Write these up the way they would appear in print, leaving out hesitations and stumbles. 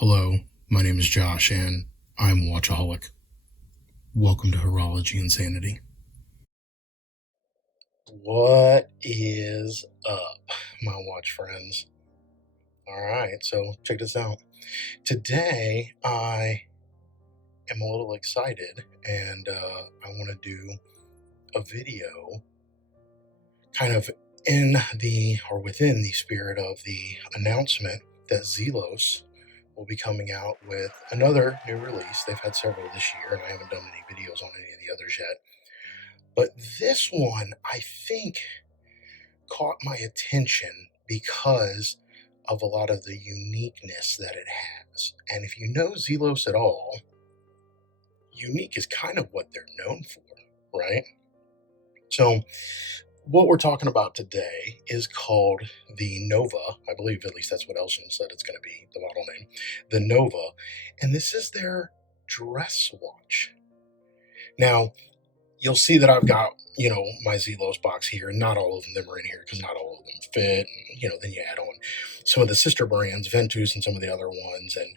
Hello, my name is Josh, and I'm a watchaholic. Welcome to Horology Insanity. What is up, my watch friends? Alright, so check this out. Today, I am a little excited, and I want to do a video kind of within the spirit of the announcement that Zelos will be coming out with another new release. They've had several this year, and I haven't done any videos on any of the others yet. But this one, I think, caught my attention because of a lot of the uniqueness that it has. And if you know Zelos at all, unique is kind of what they're known for, right? So what we're talking about today is called the Nova. I believe at least that's what Elshan said it's going to be, the model name, the Nova. And this is their dress watch. Now, you'll see that I've got, my Zelos box here, and not all of them are in here because not all of them fit. And, then you add on some of the sister brands, Ventus and some of the other ones. And,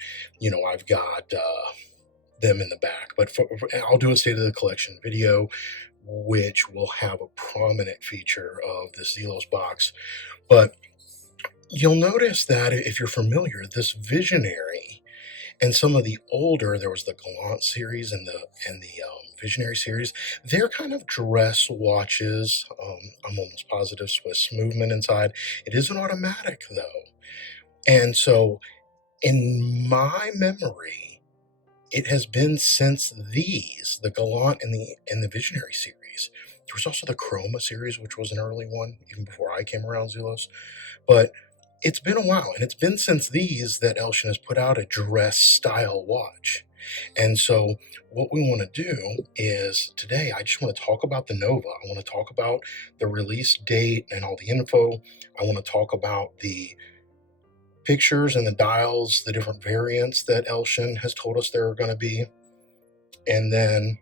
I've got them in the back. But I'll do a state of the collection video, which will have a prominent feature of the Zelos box. But you'll notice that if you're familiar, this Visionary and some of the older, there was the Gallant series and the Visionary series, they're kind of dress watches. I'm almost positive Swiss movement inside. It is an automatic though. And so in my memory, it has been since these, the Gallant and the Visionary series. There was also the Chroma series, which was an early one, even before I came around Zelos. But it's been a while, and it's been since these that Elshan has put out a dress style watch. And so what we want to do is today, I just want to talk about the Nova. I want to talk about the release date and all the info. I want to talk about the pictures and the dials, the different variants that Elshan has told us there are going to be. And then,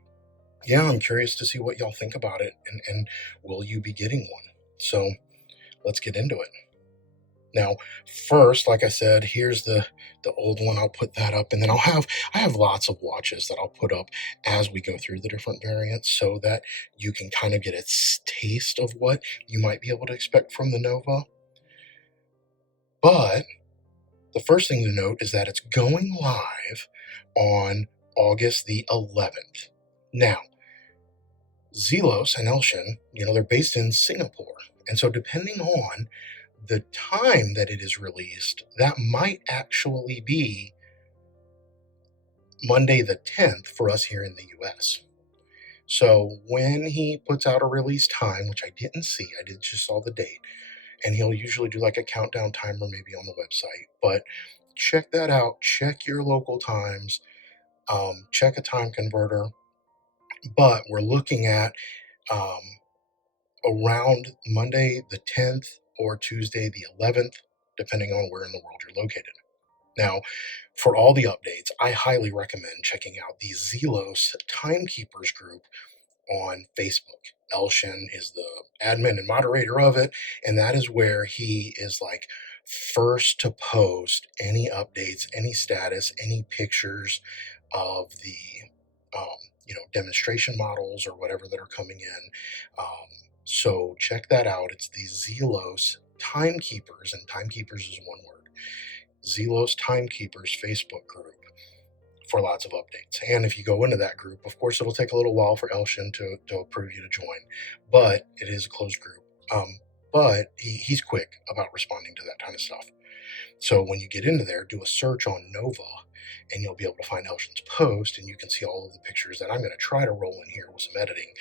yeah, I'm curious to see what y'all think about it, and will you be getting one? So let's get into it. Now, first, like I said, here's the old one. I'll put that up, and then I have lots of watches that I'll put up as we go through the different variants so that you can kind of get a taste of what you might be able to expect from the Nova. But the first thing to note is that it's going live on August the 11th. Now, Zelos and Elshan, they're based in Singapore. And so depending on the time that it is released, that might actually be Monday the 10th for us here in the US. So when he puts out a release time, which I didn't see, I just saw the date, and he'll usually do like a countdown timer maybe on the website, but check that out. Check your local times, check a time converter. But we're looking at around Monday the 10th or Tuesday the 11th, depending on where in the world you're located. Now, for all the updates, I highly recommend checking out the Zelos Timekeepers group on Facebook. Elshan is the admin and moderator of it, and that is where he is like first to post any updates, any status, any pictures of the demonstration models or whatever that are coming in. So check that out. It's the Zelos Timekeepers, and Timekeepers is one word. Zelos Timekeepers Facebook group for lots of updates. And if you go into that group, of course, it'll take a little while for Elshan to approve you to join, but it is a closed group. But he's quick about responding to that kind of stuff. So when you get into there, do a search on Nova, and you'll be able to find Elshan's post, and you can see all of the pictures that I'm going to try to roll in here with some editing.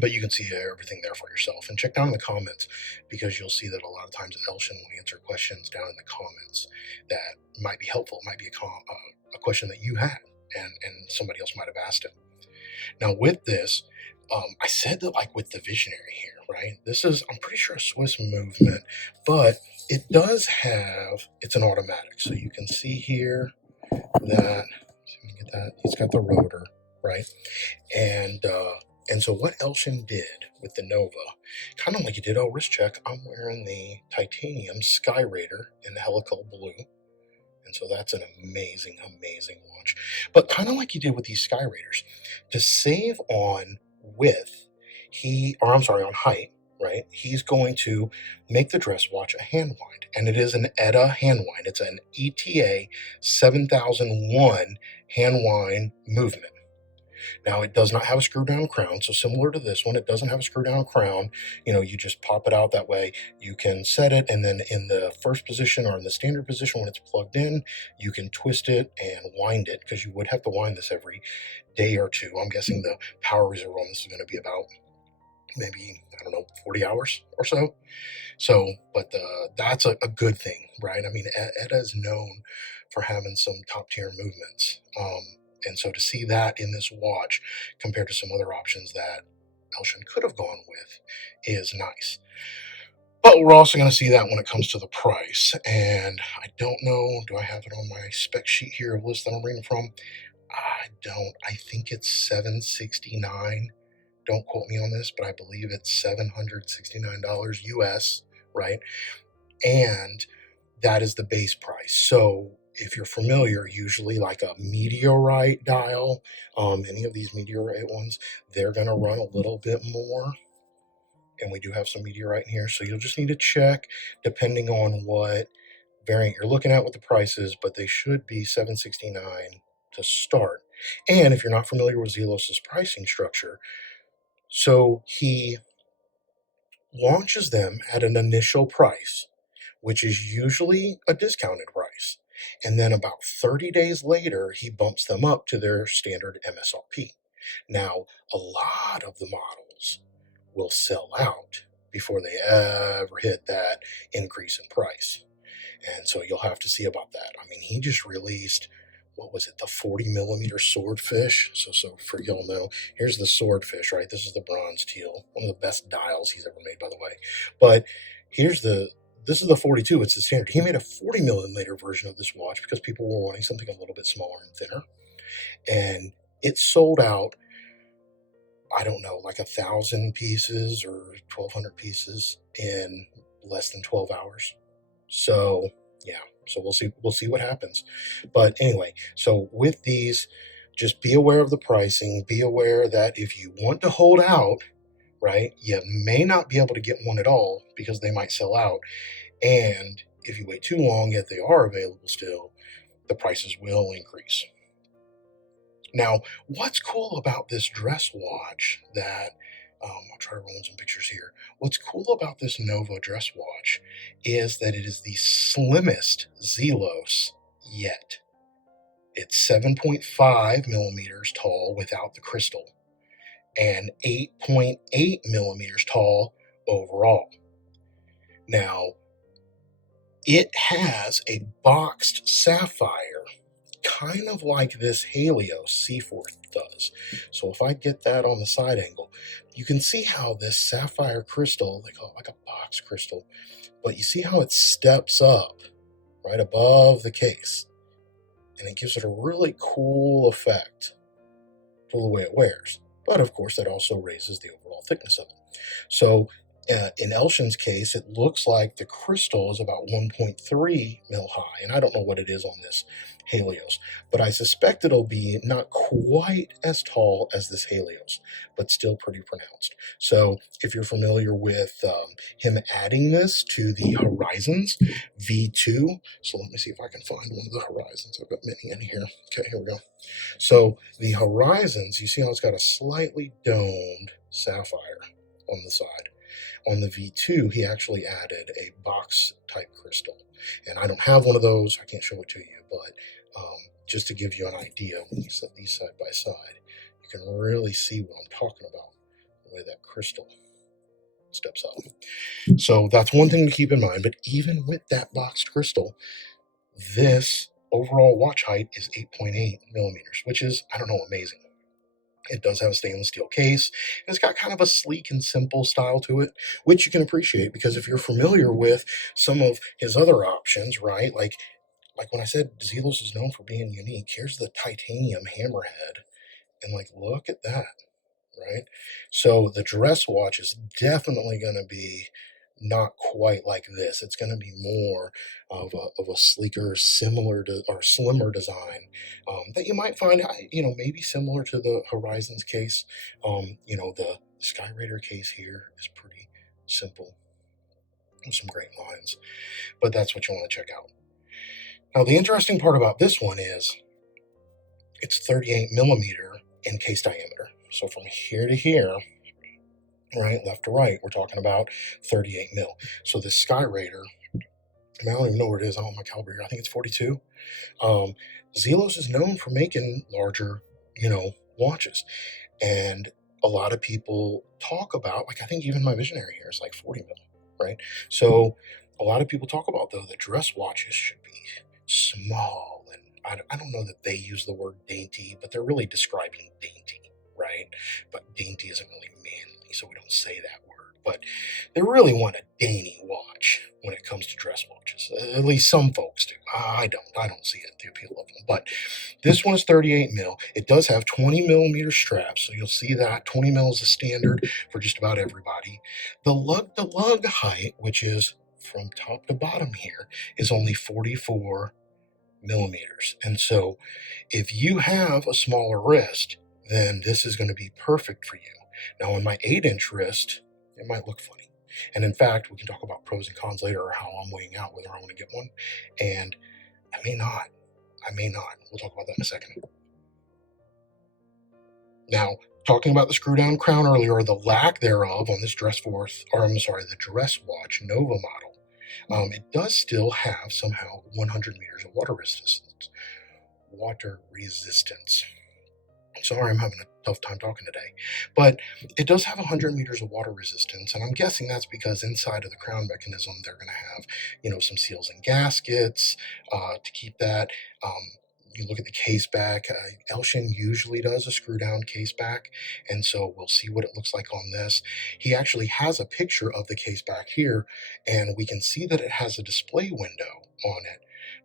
But you can see everything there for yourself. And check down in the comments, because you'll see that a lot of times Elshan will answer questions down in the comments that might be helpful. It might be a question that you had, and somebody else might have asked it. Now with this, I said that like with the Visionary here, right? This is, I'm pretty sure, a Swiss movement, but it does have, it's an automatic. So you can see here that, see if we can get that, it's got the rotor, right? And so what Elshan did with the Nova, kind of like you did, wrist check, I'm wearing the titanium Sky Raider in the helical blue. And So that's an amazing, amazing watch. But kind of like you did with these Sky Raiders, to save on width, on height, right? He's going to make the dress watch a hand wind, and it is an ETA hand wind. It's an ETA 7001 hand wind movement. Now, it does not have a screw down crown, so similar to this one, it doesn't have a screw down crown. You just pop it out that way. You can set it, and then in the first position or in the standard position when it's plugged in, you can twist it and wind it, because you would have to wind this every day or two. I'm guessing the power reserve on this is going to be about maybe, I don't know, 40 hours or so. But that's a good thing, right? I mean, ETA is known for having some top tier movements. And so to see that in this watch compared to some other options that Elshan could have gone with is nice. But we're also going to see that when it comes to the price. And I don't know, do I have it on my spec sheet here, a list that I'm reading from? I don't. I think it's $769. Don't quote me on this, but I believe it's $769 US, right? And that is the base price. So if you're familiar, usually like a Meteorite Dial, any of these Meteorite ones, they're going to run a little bit more. And we do have some Meteorite in here. So you'll just need to check depending on what variant you're looking at with the prices, but they should be $769 to start. And if you're not familiar with Zelos's pricing structure, so he launches them at an initial price, which is usually a discounted price. And then about 30 days later, he bumps them up to their standard MSRP. Now, a lot of the models will sell out before they ever hit that increase in price. And so you'll have to see about that. I mean, he just released, what was it, the 40 millimeter swordfish. So for y'all know, here's the swordfish, right? This is the bronze teal, one of the best dials he's ever made, by the way. But this is the 42. It's the standard. He made a 40 millimeter version of this watch because people were wanting something a little bit smaller and thinner. And it sold out, I don't know, like 1,000 pieces or 1,200 pieces in less than 12 hours. So yeah, so we'll see what happens. But anyway, so with these, just be aware of the pricing. Be aware that if you want to hold out, right, you may not be able to get one at all because they might sell out. And if you wait too long, if they are available still, the prices will increase. Now, what's cool about this dress watch that I'll try to roll in some pictures here. What's cool about this Nova dress watch is that it is the slimmest Zelos yet. It's 7.5 millimeters tall without the crystal and 8.8 millimeters tall overall. Now, it has a boxed sapphire, kind of like this Helios Seaforth does. So if I get that on the side angle, you can see how this sapphire crystal, they call it like a box crystal, but you see how it steps up right above the case, and it gives it a really cool effect to the way it wears. But of course, that also raises the overall thickness of it. So in Elshan's case, it looks like the crystal is about 1.3 mil high, and I don't know what it is on this Helios, but I suspect it'll be not quite as tall as this Helios, but still pretty pronounced. So if you're familiar with him adding this to the Horizons V2, so let me see if I can find one of the Horizons. I've got many in here. Okay, here we go. So the Horizons, you see how it's got a slightly domed sapphire on the side. On the V2, he actually added a box type crystal. And I don't have one of those. I can't show it to you, but just to give you an idea, when you set these side by side, you can really see what I'm talking about, the way that crystal steps up. So that's one thing to keep in mind. But even with that boxed crystal, this overall watch height is 8.8 millimeters, which is, I don't know, amazing. It does have a stainless steel case, and it's got kind of a sleek and simple style to it, which you can appreciate because if you're familiar with some of his other options, right, like when I said Zelos is known for being unique, here's the titanium hammerhead, and like, look at that, right? So the dress watch is definitely going to be not quite like this. It's going to be more of a sleeker, similar to or slimmer design that you might find, maybe similar to the Horizons case. The Sky Raider case here is pretty simple with some great lines, but that's what you want to check out. Now, the interesting part about this one is it's 38 millimeter in case diameter. So from here to here, right, left to right, we're talking about 38 mil. So this Sky Raider, I don't even know where it is. I don't have my caliber here. I think it's 42. Zelos is known for making larger, watches. And a lot of people talk about, like, I think even my Visionary here is like 40 mil, right? So a lot of people talk about, though, that dress watches should be small. And I don't know that they use the word dainty, but they're really describing dainty, right? But dainty isn't really manly, so we don't say that word. But they really want a dainty watch when it comes to dress watches. At least some folks do. I don't see it, the appeal of them. But this one is 38 mil. It does have 20 millimeter straps, so you'll see that 20 mil is a standard for just about everybody. The lug to lug height, which is from top to bottom here, is only 44 millimeters. And so if you have a smaller wrist, then this is going to be perfect for you. Now, on my 8-inch wrist, it might look funny. And in fact, we can talk about pros and cons later, or how I'm weighing out whether I want to get one. And I may not. We'll talk about that in a second. Now, talking about the screw down crown earlier, or the lack thereof on this the dress watch Nova model, it does still have somehow 100 meters of water resistance. Sorry, I'm having a tough time talking today. But it does have 100 meters of water resistance, and I'm guessing that's because inside of the crown mechanism, they're going to have, some seals and gaskets to keep that. You look at the Caseback. Elshan usually does a screw-down Caseback, and so we'll see what it looks like on this. He actually has a picture of the Caseback here, and we can see that it has a display window on it,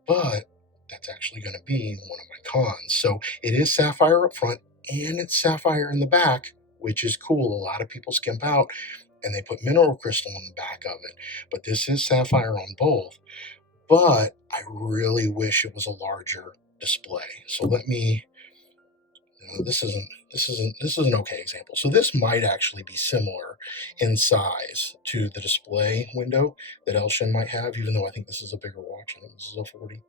but that's actually going to be one of my cons. So it is sapphire up front and it's sapphire in the back, which is cool. A lot of people skimp out and they put mineral crystal in the back of it, but this is sapphire on both. But I really wish it was a larger display. So let me, this is an okay example. So this might actually be similar in size to the display window that Elshan might have, even though I think this is a bigger watch. I think this is a 40.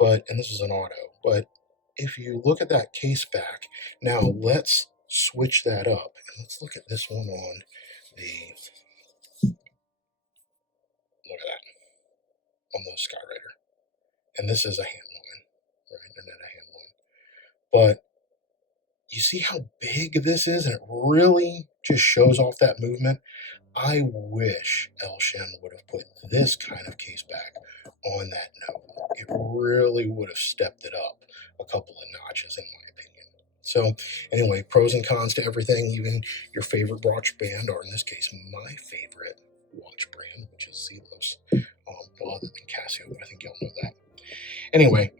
And this is an auto. But if you look at that Caseback, now let's switch that up and let's look at this one on look at that, on the Sky Raider. And this is a hand line, right? And then a hand line. But you see how big this is, and it really just shows off that movement. I wish Elshan would have put this kind of Caseback on that Nova. It really would have stepped it up a couple of notches, in my opinion. So anyway, pros and cons to everything, even your favorite watch brand, or in this case, my favorite watch brand, which is Zelos. Well, other than Casio, but I think y'all know that. Anyway,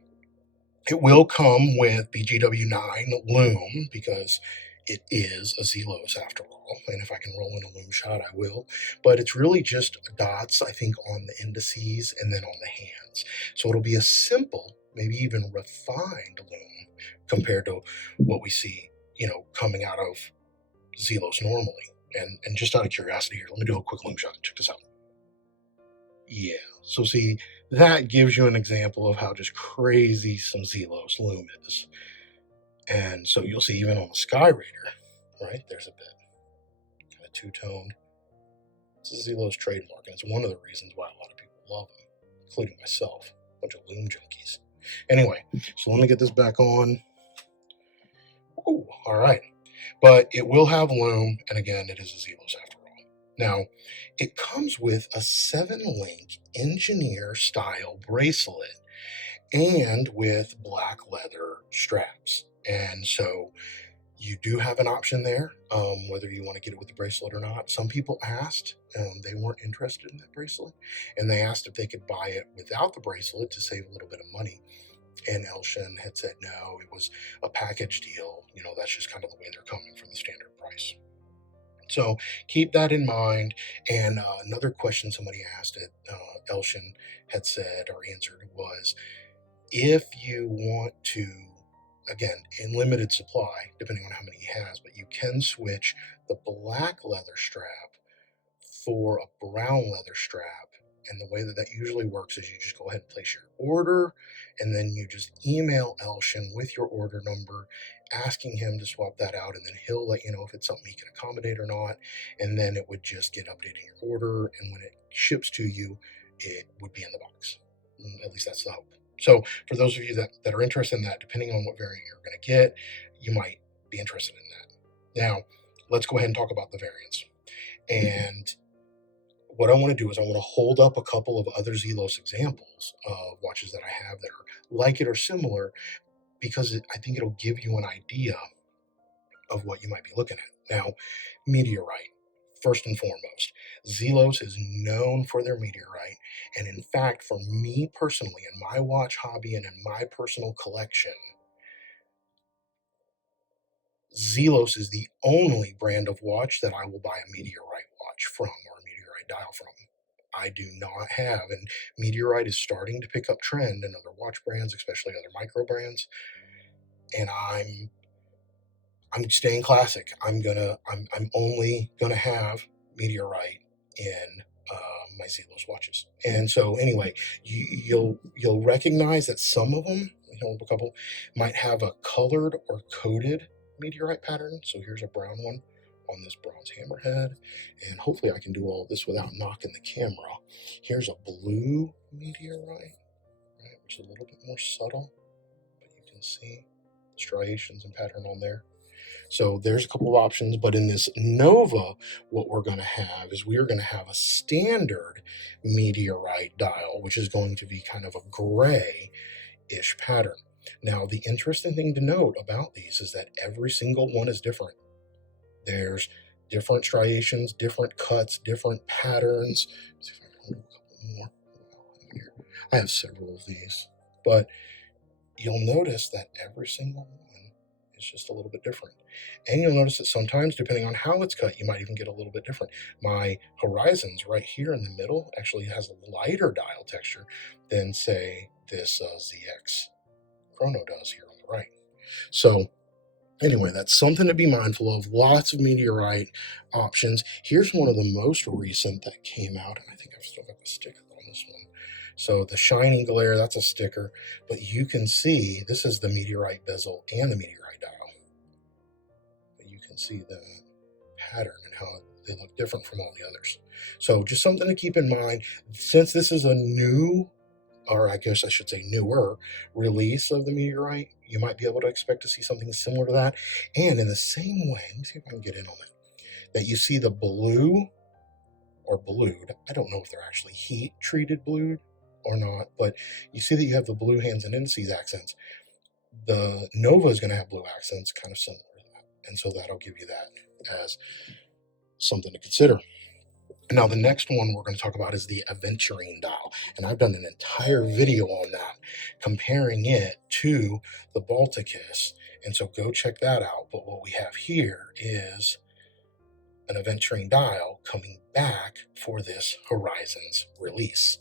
it will come with BGW9 Lume, because it is a Zelos after all. And if I can roll in a Lume Shot, I will. But it's really just dots, I think, on the indices and then on the hands. So it'll be a simple, maybe even refined Lume compared to what we see, coming out of Zelos normally. And just out of curiosity here, let me do a quick Lume Shot. Check this out. Yeah, so see, that gives you an example of how just crazy some Zelos Lume is. And so you'll see even on the Sky Raider, right, there's a bit kind of two-toned. This is Zelos trademark, and it's one of the reasons why a lot of people love them, including myself, a bunch of Lume junkies. Anyway, so let me get this back on. Ooh, all right. But it will have Lume, and again, it is a Zelos after all. Now, it comes with a 7-link engineer style bracelet and with black leather straps. And so you do have an option there, whether you want to get it with the bracelet or not. Some people asked, they weren't interested in that bracelet, and they asked if they could buy it without the bracelet to save a little bit of money. And Elshan had said no, it was a package deal. That's just kind of the way they're coming from the standard price. So keep that in mind. And another question somebody asked it, Elshan had said or answered was, if you want to, again, in limited supply, depending on how many he has, but you can switch the black leather strap for a brown leather strap. And the way that that usually works is you just go ahead and place your order, and then you just email Elshan with your order number, asking him to swap that out, and then he'll let you know if it's something he can accommodate or not. And then it would just get updated in your order, and when it ships to you, it would be in the box. At least that's the hope. So for those of you that are interested in that, depending on what variant you're going to get, you might be interested in that. Now, let's go ahead and talk about the variants. And what I want to do is I want to hold up a couple of other Zelos examples of watches that I have that are like it or similar, because I think it'll give you an idea of what you might be looking at. Now, Meteorite, first and foremost. Zelos is known for their Meteorite. And in fact, for me personally, in my watch hobby and in my personal collection, Zelos is the only brand of watch that I will buy a Meteorite watch from or a Meteorite dial from. I do not have, and Meteorite is starting to pick up trend in other watch brands, especially other micro brands. And I'm staying classic. I'm only gonna have Meteorite in my Zelos watches. And so anyway, you'll recognize that some of them, a couple, might have a colored or coated Meteorite pattern. So here's a brown one on this bronze hammerhead, and hopefully I can do all this without knocking the camera. Here's a blue Meteorite, right, which is a little bit more subtle, but you can see striations and pattern on there. So there's a couple of options, but in this Nova, what we're going to have is we are going to have a standard Meteorite dial, which is going to be kind of a gray-ish pattern. Now, the interesting thing to note about these is that every single one is different. There's different striations, different cuts, different patterns. Let's see if I can do a couple more. I have several of these, but you'll notice that every single one is just a little bit different. And you'll notice that sometimes, depending on how it's cut, you might even get a little bit different. My Horizons right here in the middle actually has a lighter dial texture than, say, this ZX Chrono does here on the right. So anyway, that's something to be mindful of. Lots of Meteorite options. Here's one of the most recent that came out, and I think I've still got the sticker on this one. So the Shining Glare, that's a sticker, but you can see this is the Meteorite Bezel and the Meteorite Dial. But you can see the pattern and how they look different from all the others. So just something to keep in mind. Since this is a new, or I guess I should say newer, release of the Meteorite, you might be able to expect to see something similar to that. And in the same way, let me see if I can get in on it, that you see the blue or blued. I don't know if they're actually heat treated blued or not, but you see that you have the blue hands and indices accents. The Nova is going to have blue accents, kind of similar to that. And so that'll give you that as something to consider. Now, the next one we're going to talk about is the Aventurine Dial, and I've done an entire video on that, comparing it to the Balticus, and so go check that out. But what we have here is an Aventurine Dial coming back for this Horizons release.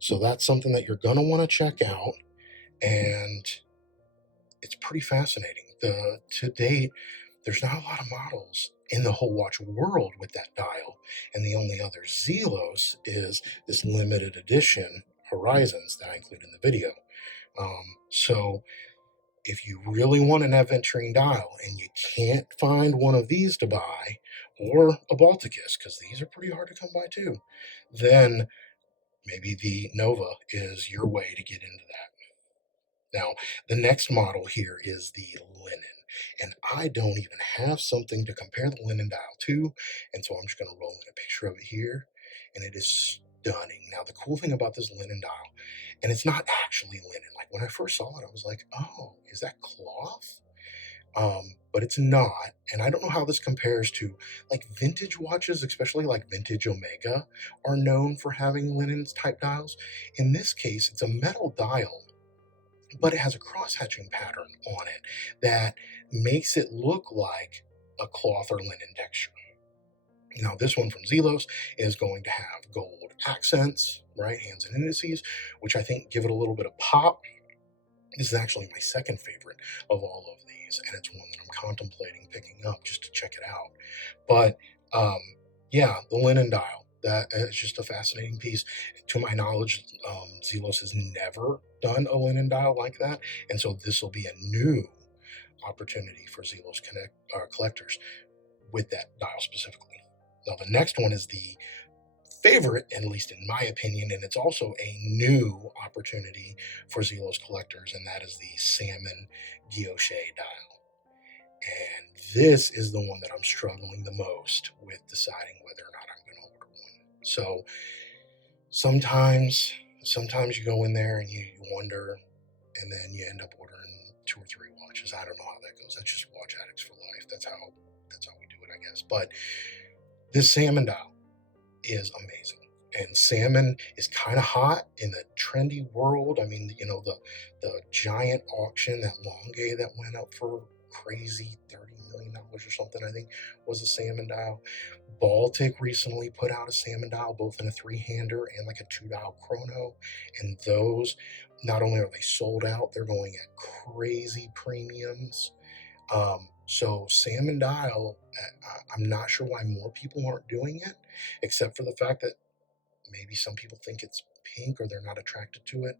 So that's something that you're going to want to check out, and it's pretty fascinating. To date, there's not a lot of models in the whole watch world with that dial, and the only other Zelos is this limited edition Horizons that I include in the video. So if you really want an Aventurine dial and you can't find one of these to buy, or a Balticus, because these are pretty hard to come by too, then maybe the Nova is your way to get into that. Now, the next model here is the Linen. And I don't even have something to compare the Linen dial to, and so I'm just going to roll in a picture of it here, and it is stunning. Now, the cool thing about this Linen dial, and it's not actually linen. Like, when I first saw it, I was like, oh, is that cloth? But it's not, and I don't know how this compares to, like, vintage watches, especially like vintage Omega, are known for having linen type dials. In this case, it's a metal dial, but it has a cross-hatching pattern on it that makes it look like a cloth or linen texture. Now, this one from Zelos is going to have gold accents, right, hands and indices, which I think give it a little bit of pop. This is actually my second favorite of all of these, and it's one that I'm contemplating picking up just to check it out. But yeah, the linen dial, that is just a fascinating piece. To my knowledge, Zelos has never done a linen dial like that, and so this will be a new opportunity for Zelos collectors with that dial specifically. Now, the next one is the favorite, at least in my opinion, and it's also a new opportunity for Zelos collectors, and that is the Salmon Dial. And this is the one that I'm struggling the most with deciding whether or not I'm going to order one. So sometimes you go in there and you wonder, and then you end up ordering 2 or 3 watches. I don't know how that goes. That's just watch addicts for life. That's how we do it, I guess. But this Salmon Dial is amazing, and salmon is kind of hot in the trendy world. I mean, you know, the giant auction, that Longue that went up for crazy $30 million or something, I think, was a Salmon Dial. Baltic recently put out a Salmon Dial, both in a 3-hander and like a 2-dial chrono, and those, not only are they sold out, they're going at crazy premiums. So Salmon Dial, I'm not sure why more people aren't doing it, except for the fact that maybe some people think it's pink or they're not attracted to it.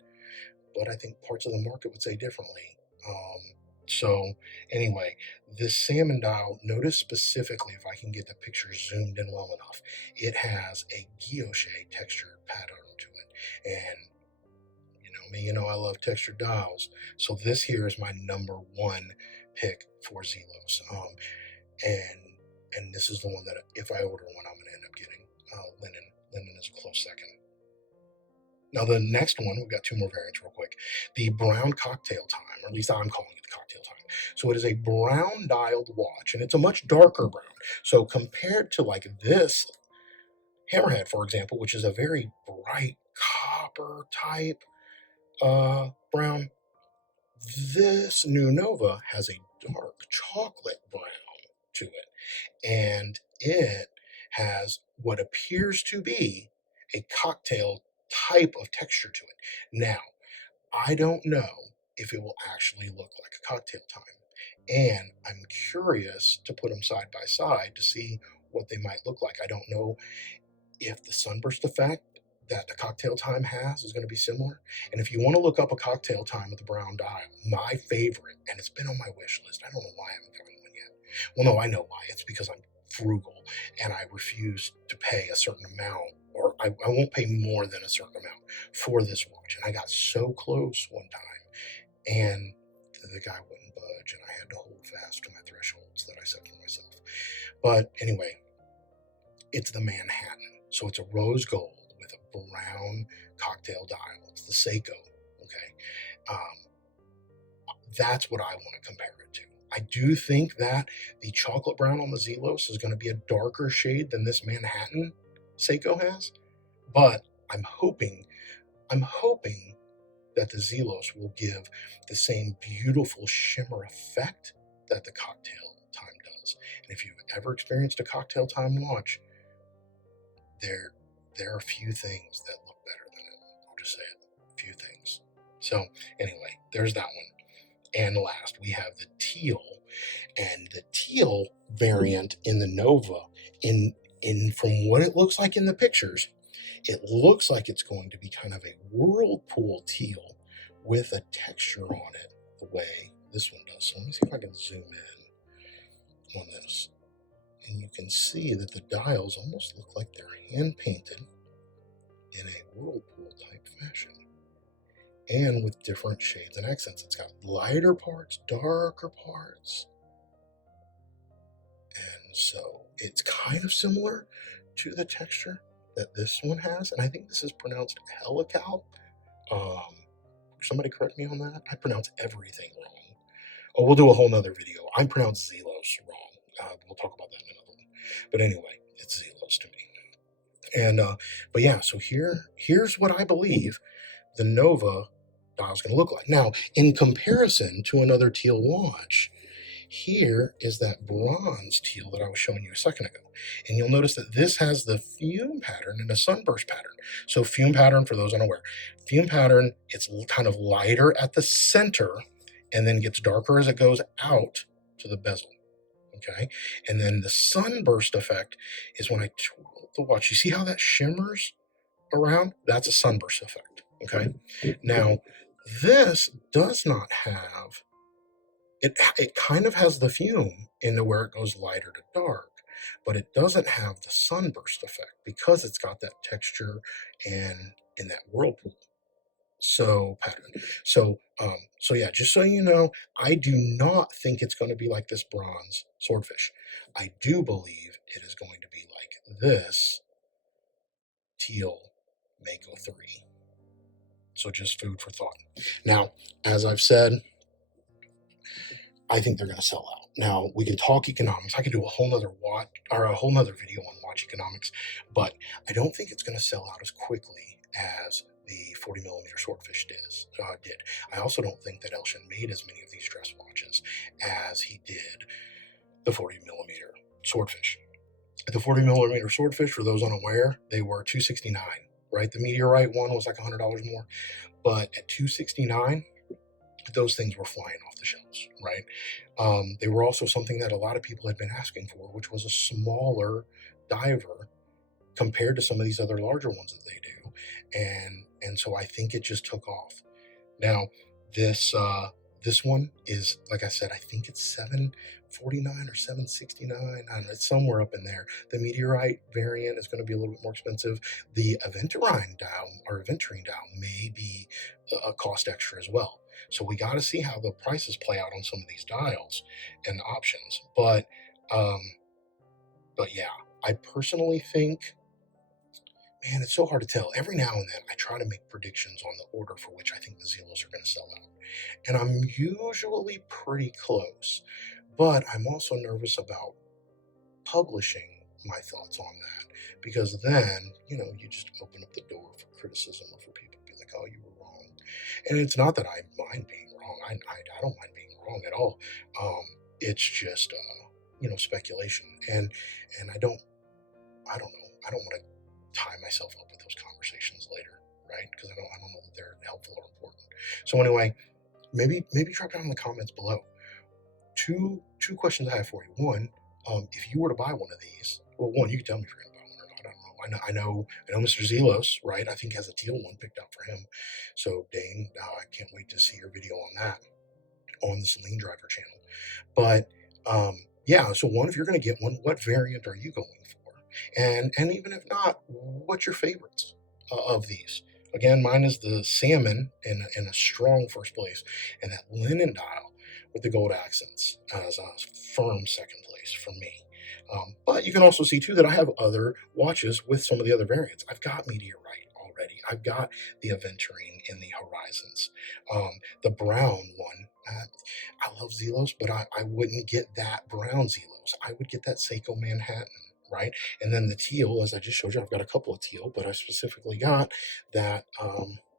But I think parts of the market would say differently. So anyway, this Salmon Dial, notice specifically, if I can get the picture zoomed in well enough, it has a guilloche textured pattern to it. And you know me, you know I love textured dials. So this here is my number 1 pick for Zelos. And this is the one that if I order one, I'm going to end up getting. Linen. Linen is a close second. Now, the next one, we've got 2 more variants real quick. The brown cocktail time, or at least I'm calling it the cocktail time. So it is a brown dialed watch, and it's a much darker brown. So compared to like this Hammerhead, for example, which is a very bright copper type brown, this new Nova has a dark chocolate brown to it, and it has what appears to be a cocktail type of texture to it. Now, I don't know if it will actually look like a cocktail time, and I'm curious to put them side by side to see what they might look like. I don't know if the sunburst effect that the cocktail time has is going to be similar. And if you want to look up a cocktail time with the brown dial, my favorite, and it's been on my wish list, I don't know why I haven't gotten one yet. Well, no, I know why. It's because I'm frugal and I refuse to pay a certain amount, or I won't pay more than a certain amount for this watch. And I got so close one time, and the guy wouldn't budge, and I had to hold fast to my thresholds that I set for myself. But anyway, it's the Manhattan. So it's a rose gold with a brown cocktail dial. It's the Seiko, okay? That's what I want to compare it to. I do think that the chocolate brown on the Zelos is going to be a darker shade than this Manhattan Seiko has, but I'm hoping that the Zelos will give the same beautiful shimmer effect that the cocktail time does. And if you've ever experienced a cocktail time watch, there are a few things that look better than it. I'll just say it, a few things. So anyway, there's that one. And last, we have the teal, and the teal variant in the Nova, in from what it looks like in the pictures, it looks like it's going to be kind of a whirlpool teal with a texture on it, the way this one does. So let me see if I can zoom in on this. And you can see that the dials almost look like they're hand painted in a whirlpool type fashion, and with different shades and accents. It's got lighter parts, darker parts, and so it's kind of similar to the texture that this one has, and I think this is pronounced helical. Somebody correct me on that. I pronounce everything wrong. Oh, we'll do a whole nother video. I pronounce Zelos wrong. We'll talk about that in another one. But anyway, it's Zelos to me. And but yeah, so here's what I believe the Nova dial is going to look like. Now, in comparison to another teal watch, Here is that bronze teal that I was showing you a second ago. And you'll notice that this has the fume pattern and a sunburst pattern. So fume pattern, for those unaware, fume pattern, it's kind of lighter at the center and then gets darker as it goes out to the bezel. Okay, and then the sunburst effect is when I twirl the watch. You see how that shimmers around? That's a sunburst effect. Okay, now this does not have it. It kind of has the fume into where it goes lighter to dark, but it doesn't have the sunburst effect because it's got that texture and in that whirlpool pattern. So yeah, just so you know, I do not think it's going to be like this bronze swordfish. I do believe it is going to be like this Teal Mako3. So just food for thought. Now, as I've said, I think they're going to sell out. Now, we can talk economics. I could do a whole nother video on watch economics, but I don't think it's going to sell out as quickly as the 40 millimeter swordfish did. I also don't think that Elshan made as many of these dress watches as he did the 40 millimeter swordfish. The 40 millimeter swordfish, for those unaware, they were $269, right? The Meteorite one was like $100 more, but at $269, those things were flying off the shelves, right? They were also something that a lot of people had been asking for, which was a smaller diver compared to some of these other larger ones that they do. And so I think it just took off. Now, this one is, like I said, I think it's $749 or $769. I don't know, it's somewhere up in there. The Meteorite variant is going to be a little bit more expensive. The Aventurine dial may be a cost extra as well. So we got to see how the prices play out on some of these dials and options. But yeah, I personally think, man, it's so hard to tell. Every now and then, I try to make predictions on the order for which I think the Zelos are going to sell out. And I'm usually pretty close. But I'm also nervous about publishing my thoughts on that. Because then, you just open up the door for criticism or for people to be like, oh, you were wrong. And it's not that I mind being wrong. I don't mind being wrong at all. It's just, speculation. And I don't know. I don't want to tie myself up with those conversations later, right? Because I don't know that they're helpful or important. So anyway, maybe drop down in the comments below. Two questions I have for you. One, if you were to buy one of these, well, one, you can tell me if you're going to buy one or not. I don't know. I know Mr. Zelos, right? I think has a teal one picked out for him. So Dane, I can't wait to see your video on that on the Celine Driver channel. But yeah, so one, if you're going to get one, what variant are you going for? And even if not, what's your favorites of these? Again, mine is the salmon in a strong first place, and that linen dial with the gold accents as a firm second place for me. But you can also see too that I have other watches with some of the other variants. I've got Meteorite already. I've got the Aventurine in the Horizons. The brown one, I love Zelos, but I wouldn't get that brown Zelos. I would get that Seiko Manhattan, right? And then the teal, as I just showed you, I've got a couple of teal, but I specifically got that,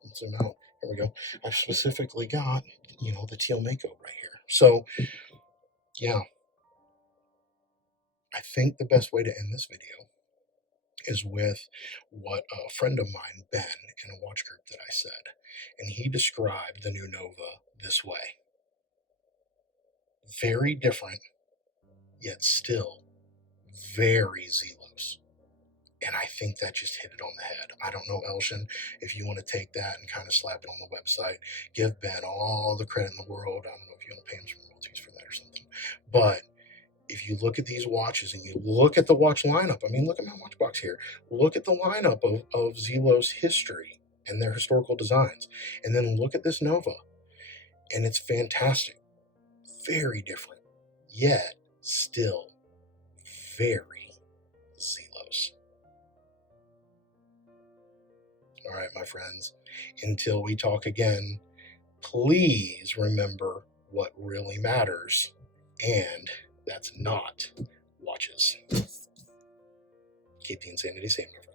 let's zoom out, here we go. I've specifically got, the Teal Mako right here. So, yeah, I think the best way to end this video is with what a friend of mine, Ben, in a watch group that I said, and he described the new Nova this way. Very different, yet still very Zelos. And I think that just hit it on the head. I don't know, Elshan, if you want to take that and kind of slap it on the website, give Ben all the credit in the world. I don't know if you want to pay him some royalties for that or something. But if you look at these watches and you look at the watch lineup, I mean, look at my watch box here. Look at the lineup of Zelos history and their historical designs. And then look at this Nova. And it's fantastic. Very different, yet still very Zelos. All right, my friends, until we talk again, please remember what really matters, and that's not watches. Keep the insanity safe, my friends.